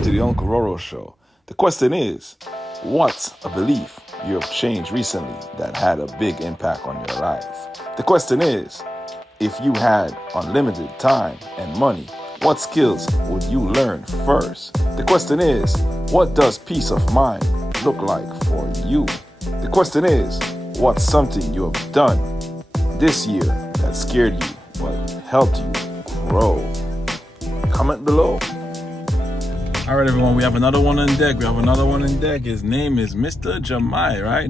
Welcome to the Uncle Roro Show. The question is, what's a belief you have changed recently that had a big impact on your life? The question is, if you had unlimited time and money, what skills would you learn first? The question is, what does peace of mind look like for you? The question is, what's something you have done this year that scared you but helped you grow? Comment below. All right, everyone, we have another one on deck. His name is Mr. Jamai, right?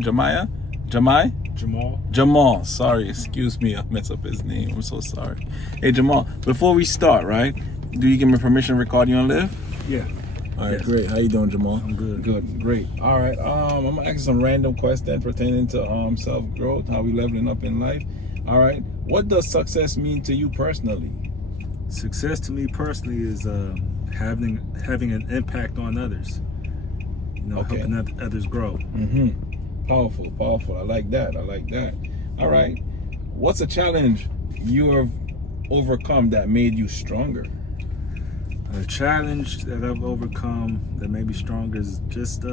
Jamal. Sorry, excuse me. I messed up his name. I'm so sorry. Hey, Jamal, before we start, right? Do you give me permission to record you on Lyft? Yeah. All right, Great. How you doing, Jamal? I'm good. Good, great. All right, I'm gonna ask you some random questions pertaining to self-growth, how we leveling up in life. All right, what does success mean to you personally? Success to me personally is having an impact on others. Helping others grow. Powerful. I like that. All right, what's a challenge you have overcome that made you stronger? A challenge that I've overcome that made me stronger is just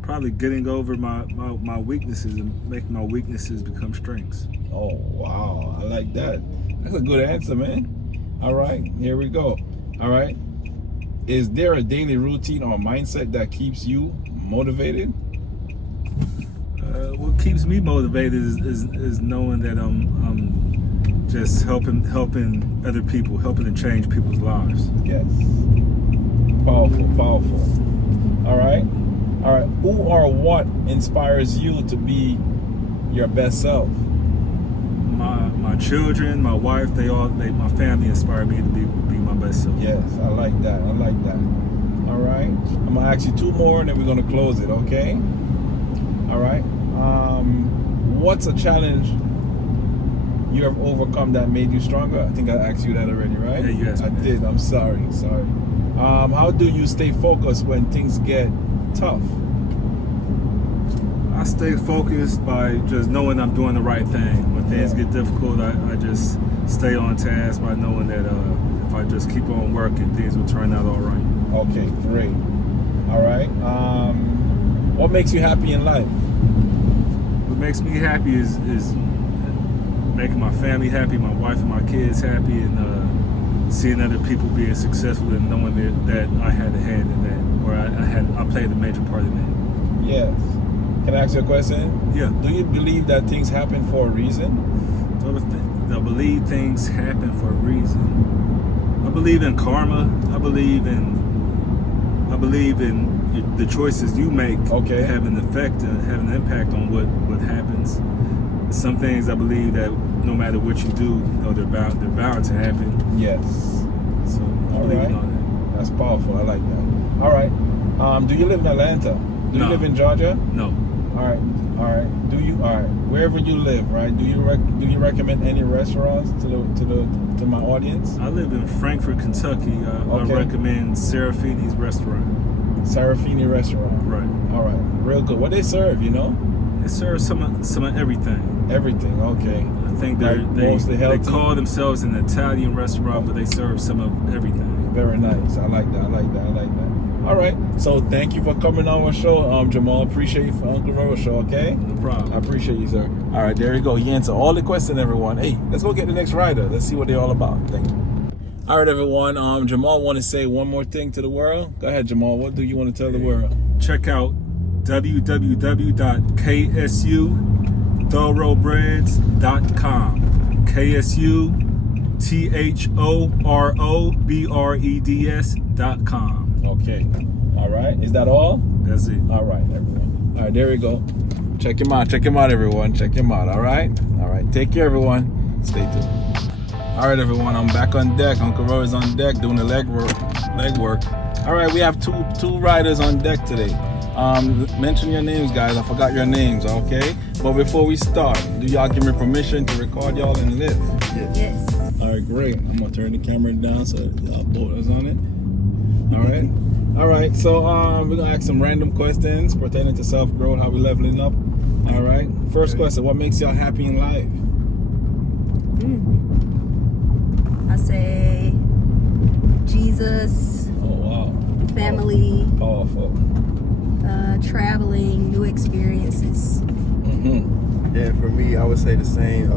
probably getting over my weaknesses and making my weaknesses become strengths. Oh, wow. I like that. That's a good answer, man. All right, here we go. All right. Is there a daily routine or mindset that keeps you motivated? What keeps me motivated is knowing that I'm just helping other people, helping to change people's lives. Yes. Powerful. All right. Who or what inspires you to be your best self? My children, my wife, my family inspire me to be my best self. Yes, I like that. All right. I'm gonna ask you two more, and then we're gonna close it. Okay. All right. What's a challenge you have overcome that made you stronger? I think I asked you that already, right? Yeah, you asked me. I did. I'm sorry. How do you stay focused when things get tough? I stay focused by just knowing I'm doing the right thing. When things get difficult, I just stay on task by knowing that if I just keep on working, things will turn out all right. Okay, great. All right. What makes you happy in life? What makes me happy is making my family happy, my wife and my kids happy, and seeing other people being successful and knowing that I had a hand in that, or I played a major part in that. Yes. Can I ask you a question? Yeah. Do you believe that things happen for a reason? I believe things happen for a reason. I believe in karma. I believe in the choices you make have an effect and have an impact on what happens. Some things I believe that no matter what you do, they're bound to happen. Yes. So I believe in all that. That's powerful. I like that. All right. Do you live in Atlanta? Do you live in Georgia? No. All right. Wherever you live, right? Do you recommend any restaurants to my audience? I live in Frankfort, Kentucky. I recommend Serafini's restaurant. Serafini restaurant. Right. All right. Real good. What they serve, They serve some of everything. Everything. Okay. I think mostly healthy. They call themselves an Italian restaurant, but they serve some of everything. Very nice. I like that. All right. So thank you for coming on our show, Jamal. Appreciate you for Uncle Roro Show, okay? No problem. I appreciate you, sir. All right, there you go. He answered all the questions, everyone. Hey, let's go get the next rider. Let's see what they're all about. Thank you. All right, everyone. Jamal want to say one more thing to the world. Go ahead, Jamal. What do you want to tell the world? Check out www.ksuthorobreds.com. KSUTHOROBREDS.com. Okay. All right. Is that all? That's it. All right, everyone. All right, there we go. Check him out, everyone. Check him out. All right. Take care, everyone. Stay tuned. All right, everyone. I'm back on deck. Uncle Roy is on deck doing the leg work. All right, we have two riders on deck today. Mention your names, guys. I forgot your names, okay? But before we start, do y'all give me permission to record y'all in Lyft? Yes. All right, great. I'm gonna turn the camera down so y'all both is on it. All right. So we're gonna ask some random questions pertaining to self-growth, how we leveling up. All right. First question: what makes y'all happy in life? I say Jesus. Oh wow. family, Powerful. traveling, new experiences. Yeah, for me, I would say the same.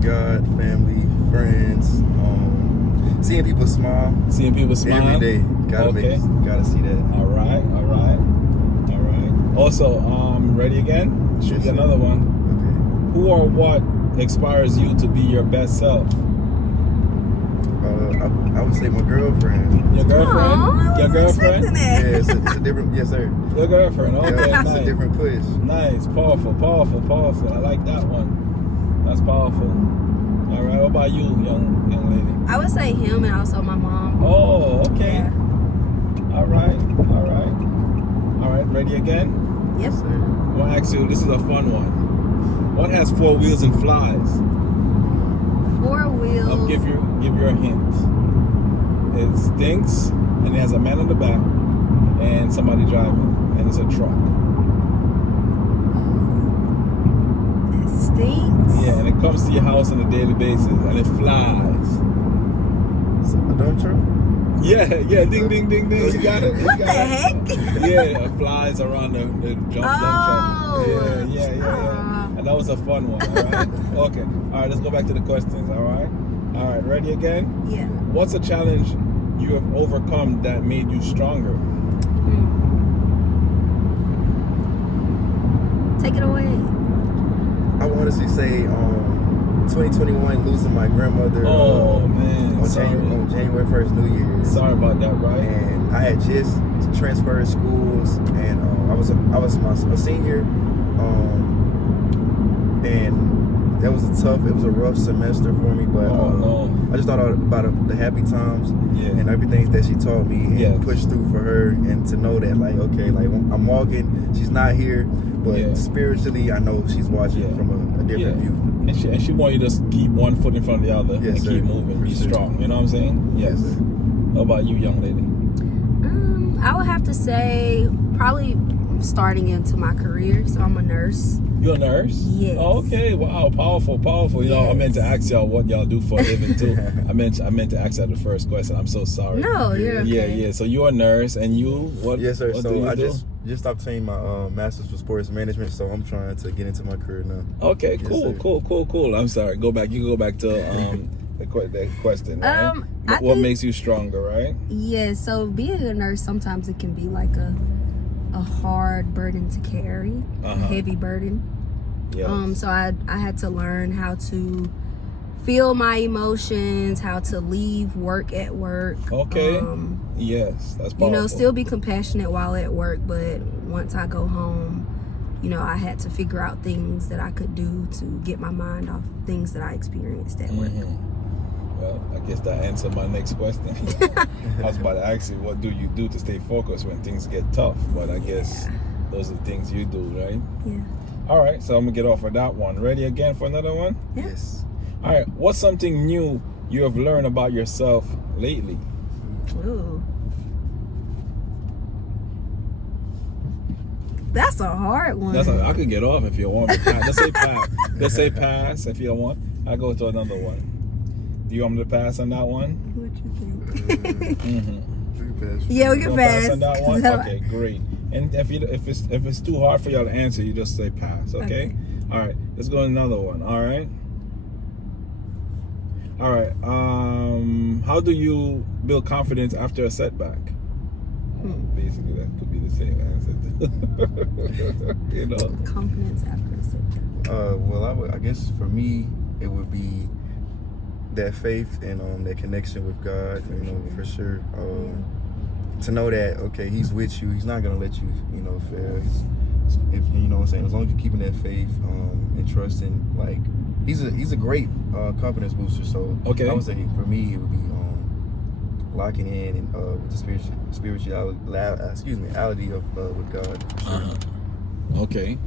God, family, friends. Seeing people smile Seeing people smile every day. Gotta see that. All right. Also, ready again? Shoot Yes, sir. another one. Okay. Who or what inspires you to be your best self? I would say my girlfriend. Your girlfriend? Aw, I Your wasn't girlfriend? expecting that. Yeah, it's a different. Yes, sir. Your girlfriend. Okay, Yeah, it's nice. a different push. Nice, powerful. I like that one. That's powerful. All right, what about you, young lady? I would say him and also my mom. Oh, okay. Yeah. All right. Ready again? Yep. Yes, sir. Well, actually, this is a fun one. What has 4 wheels and flies? 4 wheels. I'll give you a hint. It stinks, and it has a man on the back, and somebody driving, and it's a truck. It stinks. Yeah, and it comes to your house on a daily basis, and it flies. A dump truck. Yeah, ding, ding, ding, ding. You got it. What the heck? Yeah, it flies around the dump truck. Oh. Yeah. And that was a fun one, all right? Okay. All right, let's go back to the questions, all right? All right, ready again? Yeah. What's a challenge you have overcome that made you stronger? Take it away. I want to say 2021 losing my grandmother. Oh, man. On Sorry. January 1st, New Year's. Sorry about that, right? And I had just transferred schools, and I was a senior, and it was a rough semester for me. But I just thought about the happy times and everything that she taught me, and pushed through for her, and to know that I'm walking, she's not here, but spiritually I know she's watching from a different view. And she want you to just keep one foot in front of the other and keep moving, be strong. You know what I'm saying? Yes. Sir. How about you, young lady? I would have to say probably starting into my career. So I'm a nurse. You're a nurse? Yes. Okay. Wow. Powerful. You know, I meant to ask y'all what y'all do for a living too. I meant to ask that the first question. I'm so sorry. No, you're okay. Yeah. So you're a nurse, and you what? Yes, sir. What So do you I do? just obtained my master's for sports management, so I'm trying to get into my career now. Okay. Yes, Cool. I'm sorry. You go back to the question. Right? What makes you stronger, right? Yeah. So being a nurse, sometimes it can be like a hard burden to carry, a heavy burden. Yeah. So I had to learn how to feel my emotions, how to leave work at work. Okay. Yes, that's powerful. You know, still be compassionate while at work, but once I go home, you know, I had to figure out things that I could do to get my mind off things that I experienced at work. Well, I guess that answered my next question. I was about to ask you, what do you do to stay focused when things get tough? But I guess those are the things you do, right? Yeah. All right, so I'm going to get off of that one. Ready again for another one? Yes. All right, what's something new you have learned about yourself lately? Ooh. That's a hard one. I could get off if you want. Let's say pass if you want. I'll go to another one. Do you want me to pass on that one? What you think? Yeah, we can pass. On that one? Okay, great. And if it's too hard for y'all to answer, you just say pass, okay? All right, let's go to another one, all right? All right, how do you build confidence after a setback? Basically, that could be the same answer. You know? Confidence after a setback. Well, I guess for me, it would be that faith and that connection with God, you know, for sure. To know that, okay, He's with you. He's not gonna let you, you know, fail. If you know what I'm saying, as long as you're keeping that faith and trusting, like He's a great confidence booster. So I would say for me, it would be locking in and with the spirituality of with God. For sure. Okay.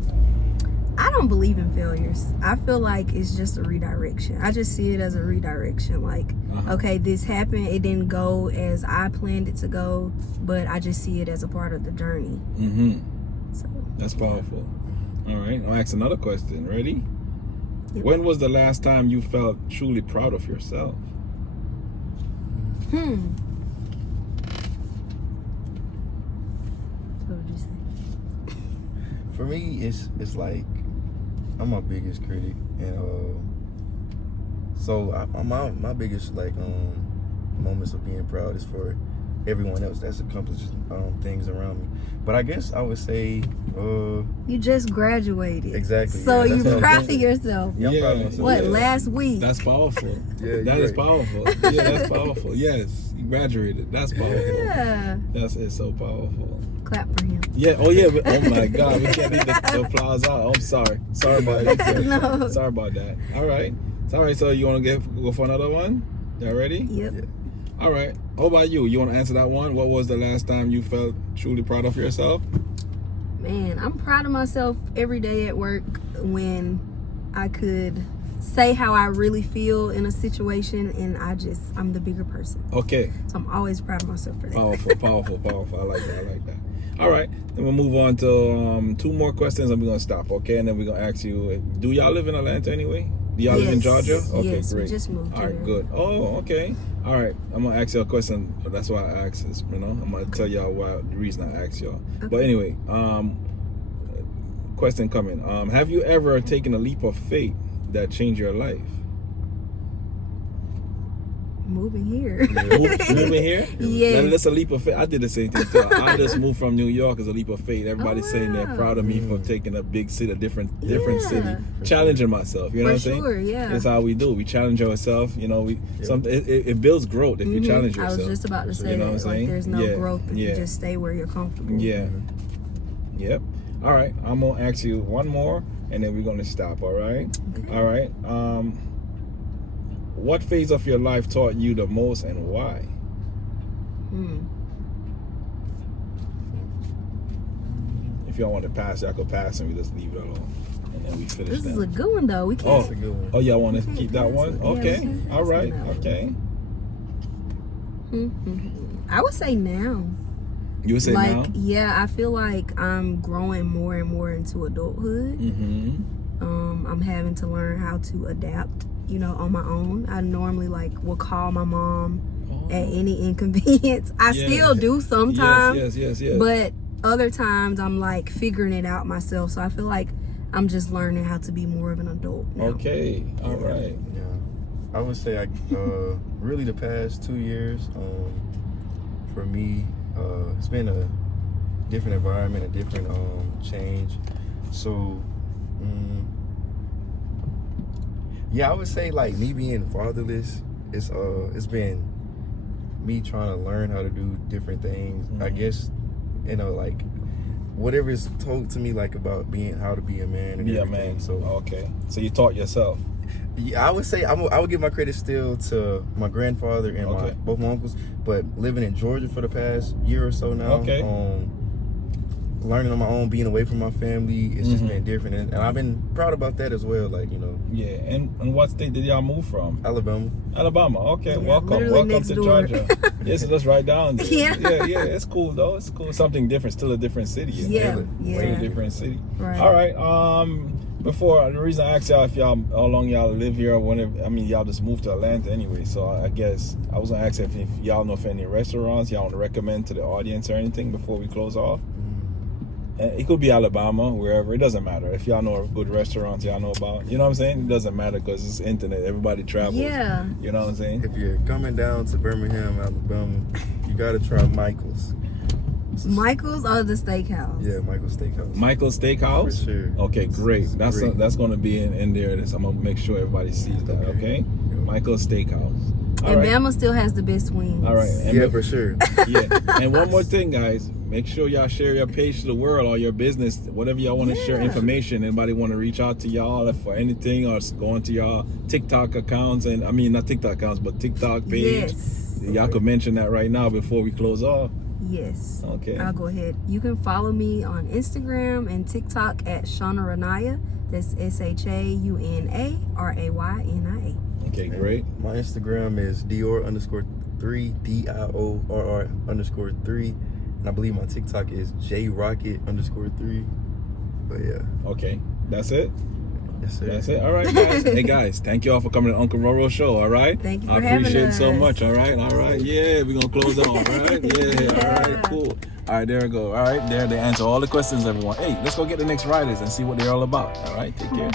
I don't believe in failures. I feel like it's just a redirection. I just see it as a redirection. Like, okay, this happened. It didn't go as I planned it to go, but I just see it as a part of the journey. So that's powerful. All right, I'll ask another question. Ready? Yep. When was the last time you felt truly proud of yourself? For me, it's like I'm my biggest critic, and so my biggest like moments of being proud is for everyone else that's accomplished things around me. But I guess I would say You just graduated. exactly. So yeah, you're that's what I'm proud of saying. yourself. Yeah, I'm proud of myself. What, Yeah. last week? That's powerful. Yeah, That you're is right. powerful. Yeah, that's powerful. Yes, you graduated. That's powerful. Yeah. It's so powerful. Clap for him. Yeah. Oh yeah. Oh my God. We can't leave the applause out. Oh, I'm sorry. Sorry about that. No. Sorry about that. All right. All right. So you want to go for another one? Y'all ready? Yep. Yeah. All right. How about you? You want to answer that one? What was the last time you felt truly proud of yourself? Man, I'm proud of myself every day at work when I could say how I really feel in a situation, and I'm the bigger person. Okay. So I'm always proud of myself for that. Powerful. I like that. All right. Then we'll move on to 2 more questions, and we're gonna stop. Okay, and then we're gonna ask you: do y'all live in Atlanta anyway? Do y'all live in Yes. Georgia? Okay, Yes, we great. just moved All right, here. good. Oh, okay. All right. I'm gonna ask y'all a question. That's why I asked this. I'm gonna tell y'all the reason I asked y'all. Okay. But anyway, question coming. Have you ever taken a leap of faith that changed your life? Moving here. Moving here? Yes. That's a leap of faith. I did the same thing too. I just moved from New York as a leap of faith. Everybody's saying they're wow. proud of me for taking a big city, a different Yeah. city, challenging myself. You know For what I'm saying? sure, yeah. That's how we do. We challenge ourselves. You know, it builds growth if you challenge I yourself. was just about to say You know what I'm that. Like, saying? there's no Yeah, growth if yeah. you just stay where you're comfortable. Yeah. Yep. All right. I'm gonna ask you one more, and then we're gonna stop. All right. Okay. All right. What phase of your life taught you the most, and why? If y'all want to pass, y'all could pass, and we just leave it alone, and then we finish This that. is a good one, though. We Oh, can't. That's a good one. oh, y'all want to can't keep that pass one? it. Yeah, we Okay. can't All pass right. on that one. Okay. I would say now. You would say Like, now? yeah, I feel like I'm growing more and more into adulthood. Mm-hmm. I'm having to learn how to adapt, on my own. I normally will call my mom at any inconvenience. I Yeah. still do sometimes. Yes. But other times I'm figuring it out myself. So I feel like I'm just learning how to be more of an adult now. Okay. All right. Yeah, I would say really the past 2 years, for me, it's been a different environment, a different change. So, yeah, I would say me being fatherless, it's been me trying to learn how to do different things. I guess, whatever is told to me about how to be a man and Be a everything. man. So Okay. So you taught yourself. yeah, I would say I would give my credit still to my grandfather and Okay. both my uncles, but living in Georgia for the past year or so now, Okay. learning on my own, being away from my family, it's just been different, and I've been proud about that as well. Yeah. And what state did y'all move from? Alabama. Alabama. Okay. Yeah, Welcome literally next to door. Georgia. Yes, that's right down there. Yeah. It's cool though. It's cool. Something different. Still a different city. Yeah, Still a yeah. different city. Right. All right. Before the reason I asked y'all how long y'all live here, y'all just moved to Atlanta anyway. So I guess I was gonna ask if y'all know if any restaurants y'all want to recommend to the audience or anything before we close off. It could be Alabama, wherever. It doesn't matter. If y'all know good restaurants y'all know about, you know what I'm saying? It doesn't matter because it's internet. Everybody travels. Yeah. You know what I'm saying? If you're coming down to Birmingham, Alabama, you gotta try Michael's. Michael's or the steakhouse? Yeah, Michael's Steakhouse. Michael's Steakhouse? For sure. Okay, great. That's great. that's going to be in there. I'm going to make sure everybody sees that, okay? Michael's Steakhouse. All And right. Bama still has the best wings. All right. And Yeah, for sure. yeah. And one more thing, guys. Make sure y'all share your page to the world or your business, whatever y'all want to share Yeah. information. Anybody want to reach out to y'all for anything or go into y'all TikTok accounts not TikTok accounts, but TikTok page. Yes. Y'all could mention that right now before we close off. Yes. Okay. I'll go ahead. You can follow me on Instagram and TikTok at Shauna Ranaya. That's ShaUnaRaynia. Okay, great. My Instagram is Dior_3, DIORR_3. And I believe my TikTok is JRocket_3. But yeah. Okay. That's it? Yes, sir. That's it. All right, guys. Hey, guys, thank you all for coming to Uncle Roro Show. All right. Thank you for I having appreciate it so us. much. All right. All right. Yeah, we're gonna close it off. All right. Yeah. All right. Cool. All right. There we go. All right. There they answer all the questions, everyone. Hey, let's go get the next riders and see what they're all about. All right. Take care.